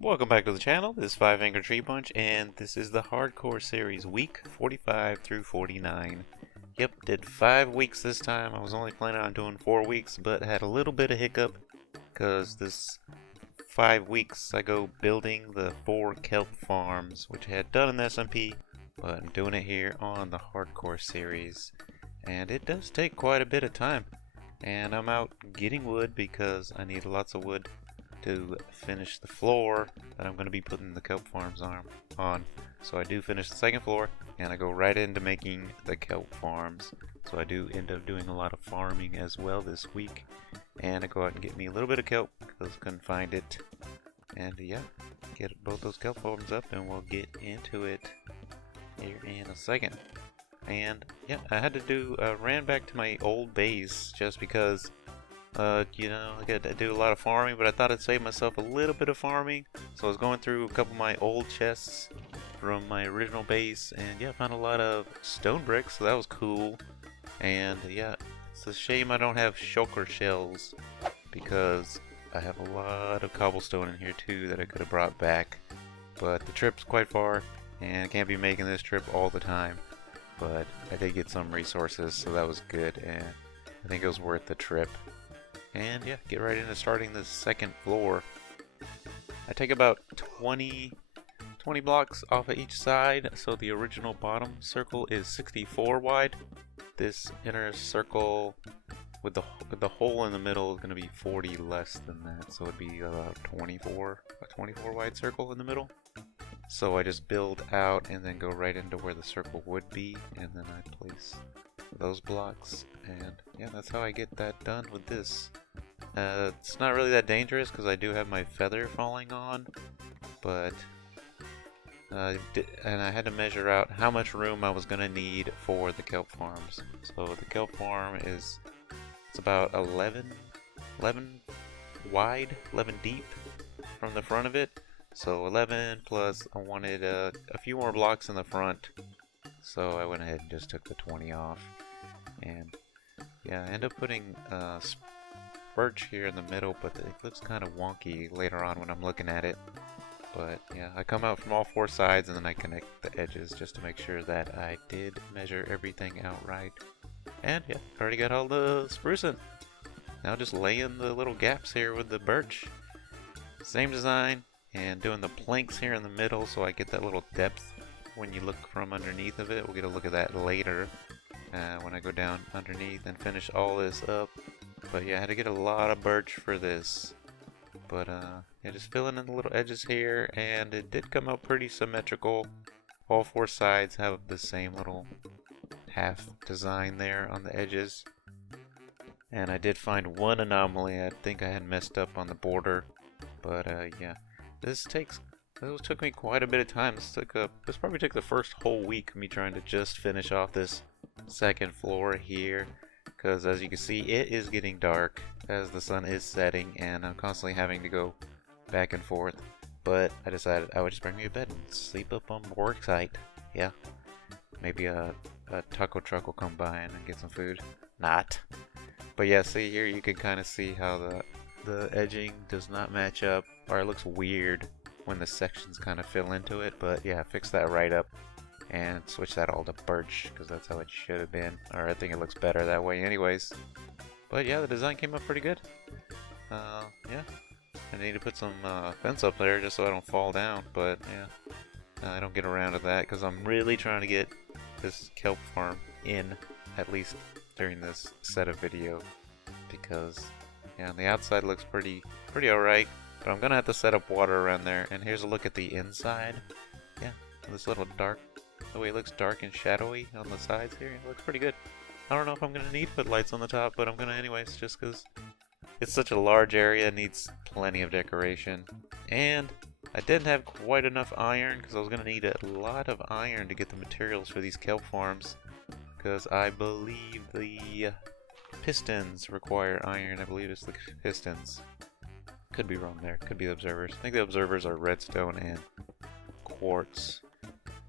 Welcome back to the channel. This is 5 Finger Tree Punch, and this is the Hardcore Series, week 45 through 49. Yep, did 5 weeks this time. I was only planning on doing 4 weeks, but had a little bit of hiccup, because this 5 weeks I go building the 4 kelp farms, which I had done in the SMP, but I'm doing it here on the Hardcore Series. And it does take quite a bit of time. And I'm out getting wood because I need lots of wood to finish the floor that I'm going to be putting the kelp farms on. So I do finish the second floor and I go right into making the kelp farms. So I do end up doing a lot of farming as well this week. And I go out and get me a little bit of kelp because I couldn't find it. And yeah, get both those kelp farms up and we'll get into it here in a second. And yeah, I had to ran back to my old base just because I do a lot of farming, but I thought I'd save myself a little bit of farming. So I was going through a couple of my old chests from my original base, and yeah, I found a lot of stone bricks, so that was cool. And yeah, it's a shame I don't have shulker shells, because I have a lot of cobblestone in here too that I could have brought back. But the trip's quite far, and I can't be making this trip all the time. But I did get some resources, so that was good, and I think it was worth the trip. And yeah, get right into starting the second floor. I take about 20 blocks off of each side, so the original bottom circle is 64 wide. This inner circle with the hole in the middle is going to be 40 less than that, so it'd be about a 24 wide circle in the middle. So I just build out and then go right into where the circle would be, and then I place those blocks, and yeah, that's how I get that done with this. It's not really that dangerous because I do have my feather falling on, but and I had to measure out how much room I was going to need for the kelp farms. So the kelp farm it's about 11 wide, 11 deep from the front of it. So 11 plus I wanted a few more blocks in the front, so I went ahead and just took the 20 off. And yeah, I end up putting birch here in the middle, but it looks kind of wonky later on when I'm looking at it. But yeah, I come out from all 4 sides and then I connect the edges just to make sure that I did measure everything out right. And yeah, already got all the spruce in. Now just lay in the little gaps here with the birch. Same design, and doing the planks here in the middle so I get that little depth when you look from underneath of it. We'll get a look at that later when I go down underneath and finish all this up. But yeah, I had to get a lot of birch for this. But yeah, just filling in the little edges here, and it did come out pretty symmetrical. All 4 sides have the same little half design there on the edges. And I did find one anomaly. I think I had messed up on the border. But yeah, this took me quite a bit of time. This probably took the first whole week of me trying to just finish off this second floor here, because as you can see, it is getting dark as the sun is setting, and I'm constantly having to go back and forth. But I decided I would just bring me a bed and sleep up on the work site. Yeah, maybe a taco truck will come by and get some food. Not. But yeah, see here you can kind of see how the edging does not match up, or it looks weird when the sections kind of fill into it. But yeah, fix that right up and switch that all to birch, because that's how it should have been, or I think it looks better that way anyways. But yeah, the design came up pretty good. Yeah, I need to put some fence up there just so I don't fall down, but yeah, I don't get around to that because I'm really trying to get this kelp farm in, at least during this set of video, because yeah, the outside looks pretty alright, but I'm gonna have to set up water around there. And here's a look at the inside. Yeah, this little dark, the way it looks dark and shadowy on the sides here, it looks pretty good. I don't know if I'm gonna need footlights on the top, but I'm gonna anyways, just because it's such a large area, it needs plenty of decoration. And I didn't have quite enough iron, because I was gonna need a lot of iron to get the materials for these kelp farms, because I believe the pistons require iron. I believe it's the pistons. Could be wrong there. Could be the observers. I think the observers are redstone and quartz.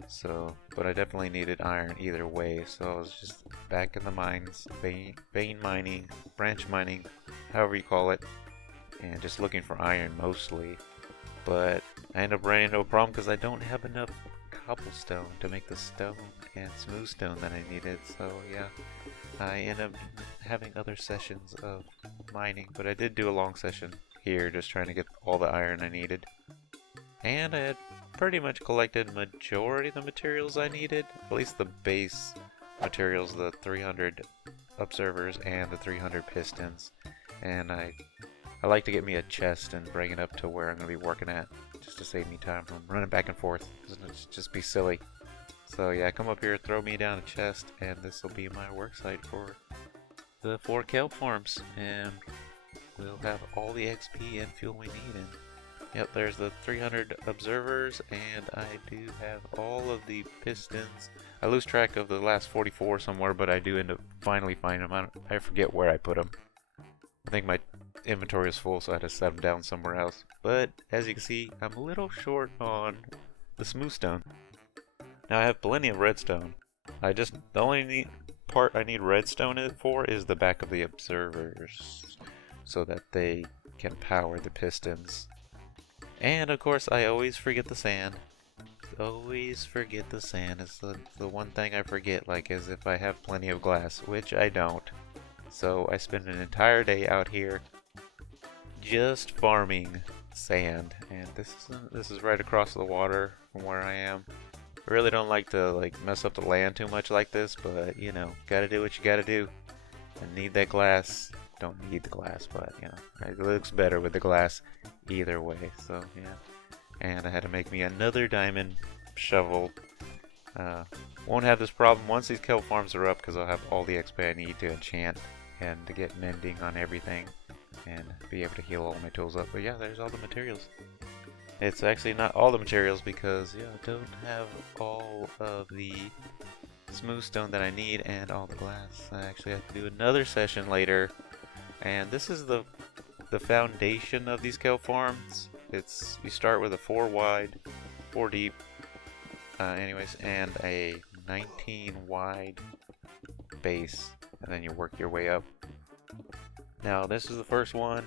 So, but I definitely needed iron either way. So I was just back in the mines, vein mining, branch mining, however you call it, and just looking for iron mostly. But I end up running into a problem because I don't have enough cobblestone to make the stone and smooth stone that I needed. So yeah, I end up having other sessions of mining, but I did do a long session here just trying to get all the iron I needed. And I had pretty much collected majority of the materials I needed, at least the base materials, the 300 observers and the 300 pistons. And I like to get me a chest and bring it up to where I'm going to be working at, just to save me time from running back and forth, because it'd just be silly. So yeah, come up here, throw me down a chest, and this will be my work site for the 4 kelp farms, and we'll have all the XP and fuel we need. And yep, there's the 300 observers, and I do have all of the pistons. I lose track of the last 44 somewhere, but I do end up finally finding them. I forget where I put them. I think my inventory is full, so I had to set them down somewhere else. But as you can see, I'm a little short on the smooth stone. Now I have plenty of redstone. The only part I need redstone for is the back of the observers, so that they can power the pistons. And of course, I always forget the sand. Always forget the sand. It's the one thing I forget, like, as if I have plenty of glass, which I don't. So I spend an entire day out here just farming sand, and this is right across the water from where I am. I really don't like to mess up the land too much like this, but you know, gotta do what you gotta do. I need that glass. Don't need the glass, but you know, it looks better with the glass either way. So yeah, and I had to make me another diamond shovel. Won't have this problem once these kelp farms are up, because I'll have all the XP I need to enchant and to get mending on everything and be able to heal all my tools up. But yeah, there's all the materials. It's actually not all the materials, because yeah, I don't have all of the smooth stone that I need and all the glass. I actually have to do another session later, and this is the foundation of these kelp farms. You start with a 4 wide, 4 deep, anyways, and a 19 wide base, and then you work your way up. Now this is the first one,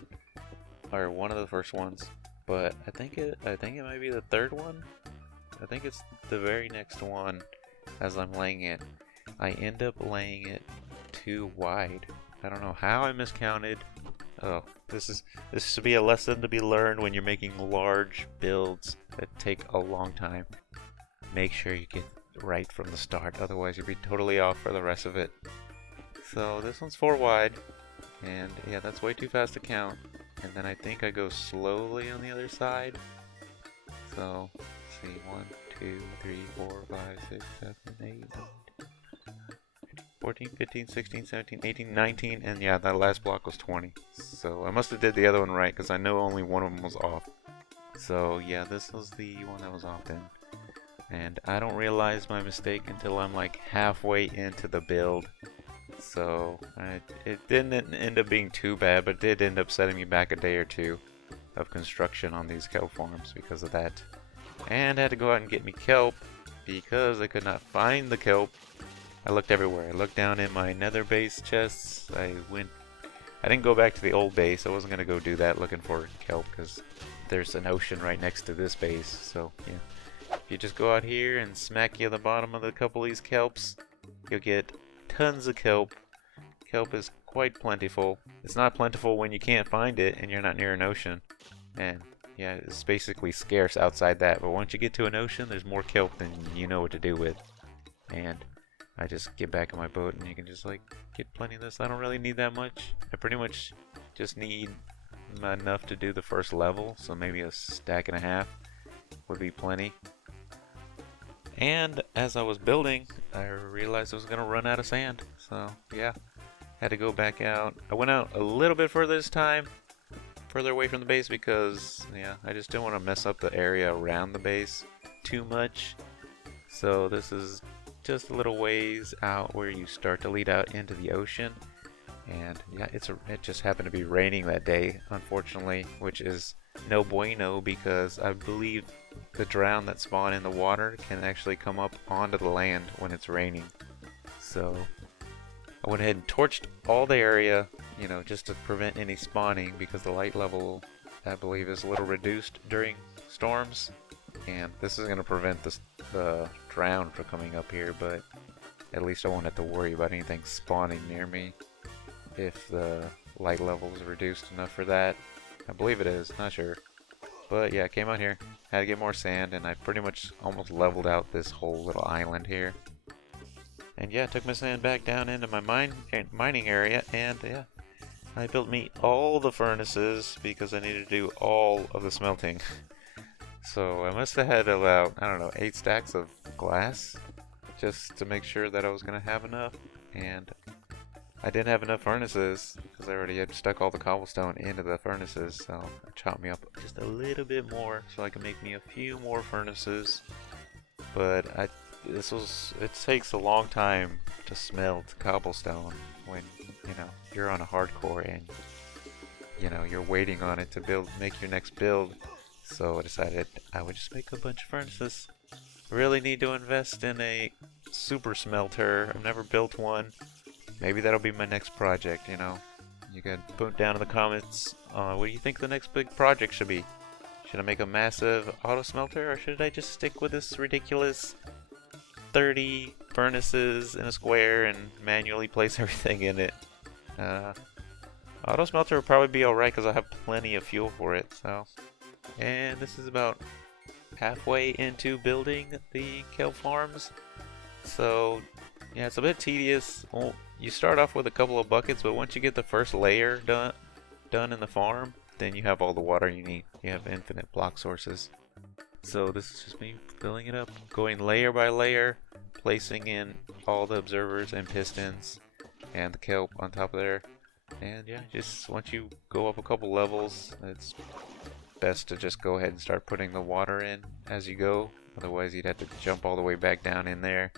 or one of the first ones, but I think it might be the third one. I think it's the very next one. As I'm laying it, I end up laying it too wide. I don't know how I miscounted. Oh, this should be a lesson to be learned when you're making large builds that take a long time. Make sure you get right from the start, otherwise you'll be totally off for the rest of it. So this one's 4 wide, and yeah, that's way too fast to count. And then I think I go slowly on the other side. So let's see, 1, 2, 3, 4, 5, 6, 7, 8, 14, 15, 16, 17, 18, 19, and yeah, that last block was 20. So I must have did the other one right, because I know only one of them was off. So yeah, this was the one that was off then. And I don't realize my mistake until I'm like halfway into the build. So it didn't end up being too bad, but it did end up setting me back a day or two of construction on these kelp farms because of that. And I had to go out and get me kelp because I could not find the kelp. I looked everywhere. I looked down in my nether base chests. I didn't go back to the old base. I wasn't going to go do that looking for kelp because there's an ocean right next to this base. So yeah, if you just go out here and smack you at the bottom of a couple of these kelps, you'll get tons of kelp. Kelp is quite plentiful. It's not plentiful when you can't find it and you're not near an ocean. And yeah, it's basically scarce outside that. But once you get to an ocean, there's more kelp than you know what to do with. And I just get back in my boat and you can just get plenty of this. I don't really need that much. I pretty much just need enough to do the first level. So maybe a stack and a half would be plenty. And as I was building, I realized I was going to run out of sand. So yeah, had to go back out. I went out a little bit further this time, further away from the base, because yeah, I just didn't want to mess up the area around the base too much. So this is just a little ways out where you start to lead out into the ocean. And yeah, it just happened to be raining that day, unfortunately, which is no bueno, because I believe the drown that spawn in the water can actually come up onto the land when it's raining. So I went ahead and torched all the area, you know, just to prevent any spawning, because the light level, I believe, is a little reduced during storms, and this is going to prevent the drown from coming up here, but at least I won't have to worry about anything spawning near me if the light level is reduced enough for that. I believe it is, not sure. But yeah, I came out here, had to get more sand, and I pretty much almost leveled out this whole little island here. And yeah, took my sand back down into my mining area, and yeah, I built me all the furnaces because I needed to do all of the smelting. So I must have had about, I don't know, 8 stacks of glass just to make sure that I was going to have enough. And I didn't have enough furnaces because I already had stuck all the cobblestone into the furnaces. So I chopped me up just a little bit more so I can make me a few more furnaces. But it takes a long time to smelt cobblestone when, you know, you're on a hardcore and, you know, you're waiting on it to make your next build. So I decided I would just make a bunch of furnaces. Really need to invest in a super smelter. I've never built one. Maybe that'll be my next project, you know. You can put down in the comments, what do you think the next big project should be? Should I make a massive auto smelter, or should I just stick with this ridiculous 30 furnaces in a square and manually place everything in it? Auto smelter will probably be alright because I have plenty of fuel for it, so. And this is about halfway into building the kelp farms. So, yeah, it's a bit tedious. Well, you start off with a couple of buckets, but once you get the first layer done in the farm, then you have all the water you need. You have infinite block sources. So this is just me filling it up, going layer by layer, placing in all the observers and pistons and the kelp on top of there. And yeah, just once you go up a couple levels, it's best to just go ahead and start putting the water in as you go. Otherwise you'd have to jump all the way back down in there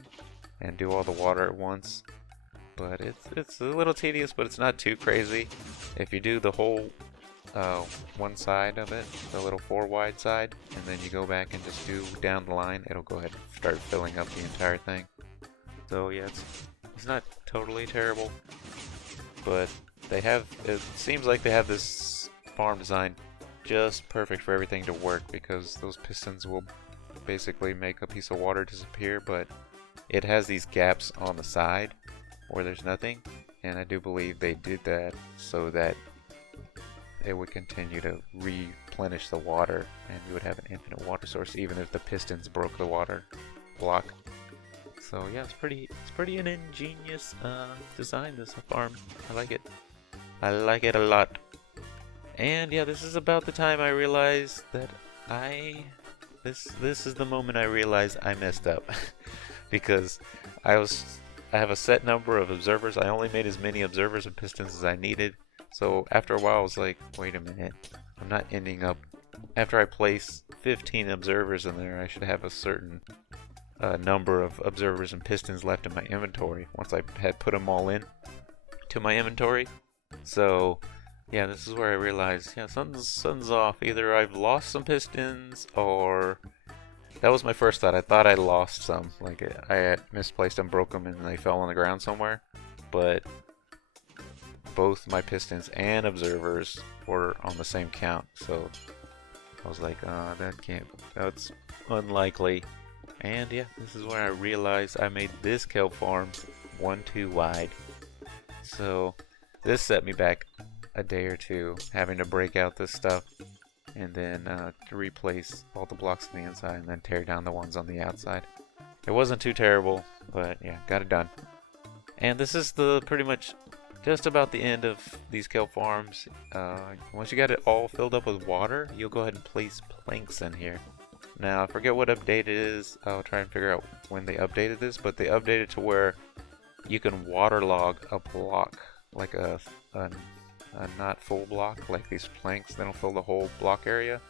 and do all the water at once. But it's a little tedious, but it's not too crazy. If you do the whole one side of it, the little 4 wide side, and then you go back and just do down the line, it'll go ahead and start filling up the entire thing. So yeah, it's not totally terrible, but it seems like they have this farm design just perfect for everything to work, because those pistons will basically make a piece of water disappear, but it has these gaps on the side where there's nothing, and I do believe they did that so that it would continue to replenish the water and you would have an infinite water source even if the pistons broke the water block. So yeah, it's pretty an ingenious design, this farm. I like it. I like it a lot. And yeah, this is about the time I realized that this is the moment I realized I messed up. Because I have a set number of observers. I only made as many observers and pistons as I needed. So after a while I was like, wait a minute, I'm not ending up, after I place 15 observers in there, I should have a certain number of observers and pistons left in my inventory once I had put them all in to my inventory. So yeah, this is where I realized, yeah, something's off. Either I've lost some pistons, or that was my first thought. I thought I lost some, like I had misplaced them, broke them, and they fell on the ground somewhere. But both my pistons and observers were on the same count, so I was like, that's unlikely. And yeah, this is where I realized I made this kelp farm one too wide. So this set me back a day or two, having to break out this stuff and then to replace all the blocks on the inside and then tear down the ones on the outside. It wasn't too terrible, but yeah, got it done. And this is pretty much just about the end of these kelp farms. Once you got it all filled up with water, you'll go ahead and place planks in here. Now, I forget what update it is. I'll try and figure out when they updated this, but they updated to where you can waterlog a block, like a not full block, like these planks. They don't fill the whole block area.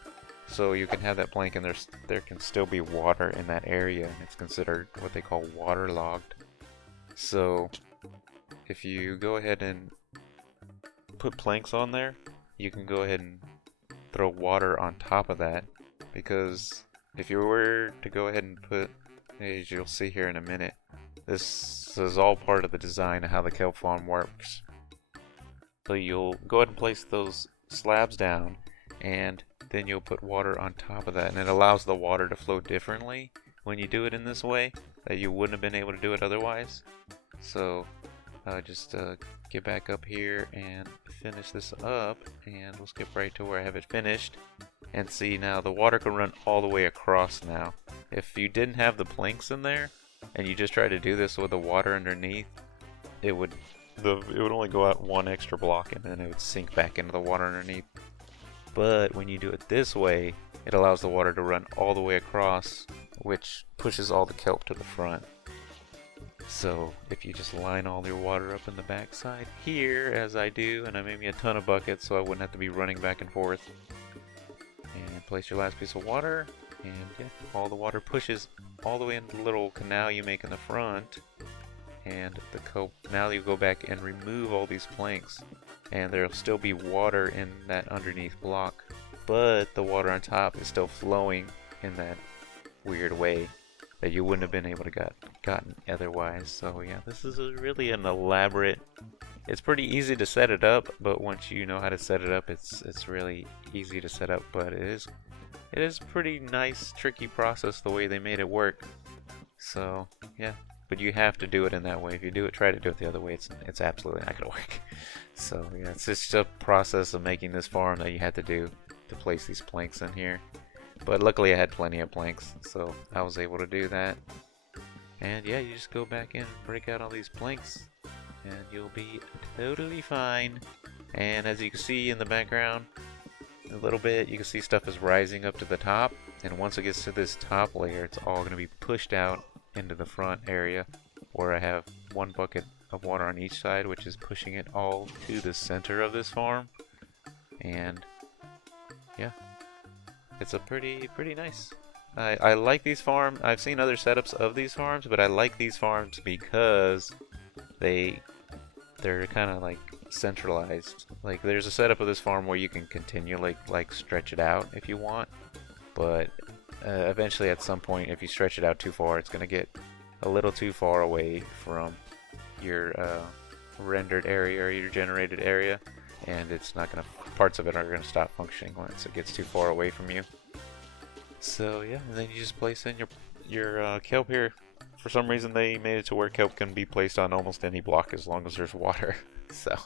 So you can have that plank and there can still be water in that area, and it's considered what they call waterlogged. So if you go ahead and put planks on there, you can go ahead and throw water on top of that, because if you were to go ahead and put, as you'll see here in a minute, this is all part of the design of how the kelp farm works. So you'll go ahead and place those slabs down, and then you'll put water on top of that, and it allows the water to flow differently when you do it in this way that you wouldn't have been able to do it otherwise. So just get back up here and finish this up, and we'll skip right to where I have it finished. And see, now the water can run all the way across now. If you didn't have the planks in there and you just try to do this with the water underneath, it would only go out one extra block and then it would sink back into the water underneath. But when you do it this way, it allows the water to run all the way across, which pushes all the kelp to the front. So if you just line all your water up in the back side here, as I do, and I made me a ton of buckets so I wouldn't have to be running back and forth. And place your last piece of water, and yeah, all the water pushes all the way into the little canal you make in the front. And the kelp, now you go back and remove all these planks, and there'll still be water in that underneath block, but the water on top is still flowing in that weird way that you wouldn't have been able to gotten otherwise. So yeah, this is really an elaborate. It's pretty easy to set it up, but once you know how to set it up, it's really easy to set up. But it is pretty nice, tricky process the way they made it work. So yeah, but you have to do it in that way. If you try to do it the other way, it's absolutely not gonna work. So yeah, it's just a process of making this farm that you had to do to place these planks in here. But luckily I had plenty of planks, so I was able to do that. And yeah, you just go back in and break out all these planks, and you'll be totally fine. And as you can see in the background, a little bit, you can see stuff is rising up to the top. And once it gets to this top layer, it's all going to be pushed out into the front area, where I have one bucket of water on each side, which is pushing it all to the center of this farm. And yeah, it's a pretty nice. I like these farms. I've seen other setups of these farms, but I like these farms because they're kind of like centralized. Like there's a setup of this farm where you can continue like stretch it out if you want, but eventually at some point, if you stretch it out too far, it's gonna get a little too far away from your rendered area or your generated area, and it's not gonna. Parts of it are gonna stop functioning once it gets too far away from you. So yeah, and then you just place in your kelp here. For some reason they made it to where kelp can be placed on almost any block as long as there's water. So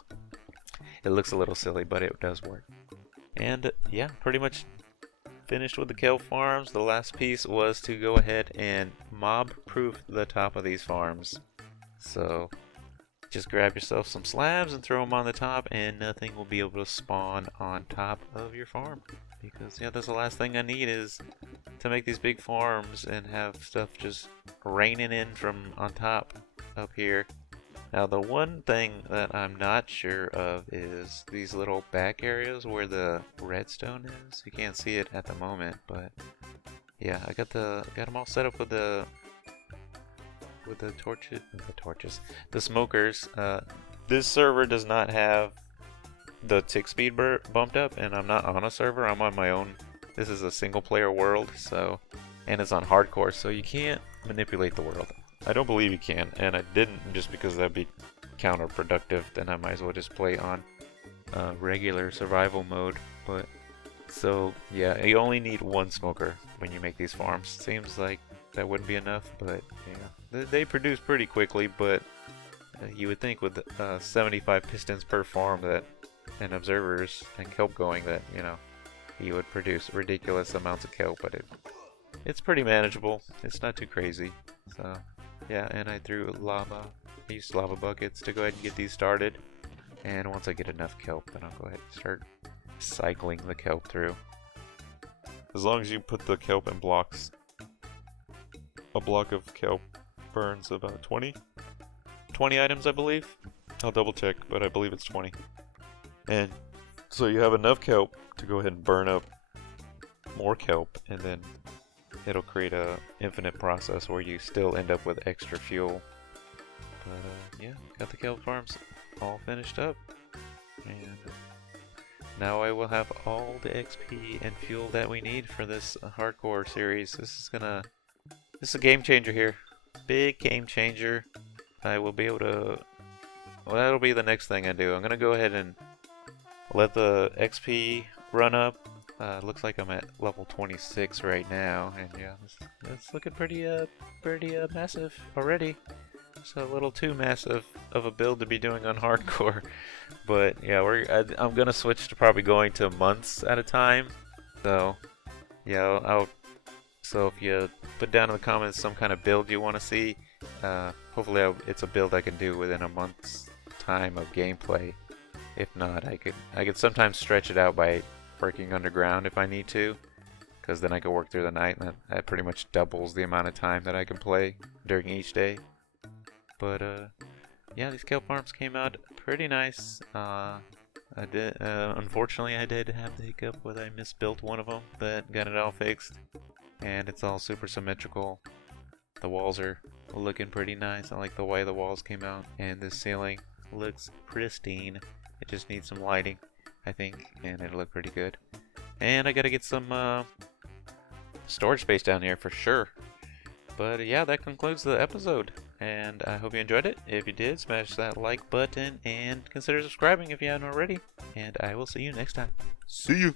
it looks a little silly, but it does work. And yeah, pretty much finished with the kelp farms. The last piece was to go ahead and mob proof the top of these farms. So just grab yourself some slabs and throw them on the top, and nothing will be able to spawn on top of your farm. Because yeah, that's the last thing I need is to make these big farms and have stuff just raining in from on top up here. Now the one thing that I'm not sure of is these little back areas where the redstone is. You can't see it at the moment, but yeah, I got them all set up with the the smokers. This server does not have the tick speed bumped up, and I'm not on a server. I'm on my own. This is a single player world, so, and it's on hardcore, so you can't manipulate the world. I don't believe you can, and I didn't just because that'd be counterproductive. Then I might as well just play on regular survival mode. But so yeah, you only need one smoker when you make these farms. Seems like that wouldn't be enough, but yeah, they produce pretty quickly. But you would think with 75 pistons per farm that, and observers and kelp going, that you would produce ridiculous amounts of kelp. But it's pretty manageable. It's not too crazy. So yeah, and I threw lava. I used lava buckets to go ahead and get these started. And once I get enough kelp, then I'll go ahead and start cycling the kelp through. As long as you put the kelp in blocks. A block of kelp burns about 20 items, I believe. I'll double check, but I believe it's 20. And so you have enough kelp to go ahead and burn up more kelp, and then it'll create a infinite process where you still end up with extra fuel. But yeah, got the kelp farms all finished up, and now I will have all the XP and fuel that we need for this hardcore series. This is a game changer here. Big game changer. I will be able to, well, that'll be the next thing I do. I'm gonna go ahead and let the XP run up, Looks like I'm at level 26 right now, and yeah, it's looking pretty massive already. So a little too massive of a build to be doing on hardcore, but yeah, I'm gonna switch to probably going to months at a time. So yeah, so if you put down in the comments some kind of build you want to see, hopefully it's a build I can do within a month's time of gameplay. If not, I could sometimes stretch it out by working underground if I need to, because then I can work through the night, and that pretty much doubles the amount of time that I can play during each day. But yeah, these kelp farms came out pretty nice. Unfortunately, I did have the hiccup where I misbuilt one of them, but got it all fixed, and it's all super symmetrical. The walls are looking pretty nice. I like the way the walls came out, and this ceiling looks pristine. It just needs some lighting, I think, and it'll look pretty good. And I gotta get some storage space down here for sure. But yeah, that concludes the episode, and I hope you enjoyed it. If you did, smash that like button and consider subscribing if you haven't already. And I will see you next time. See you!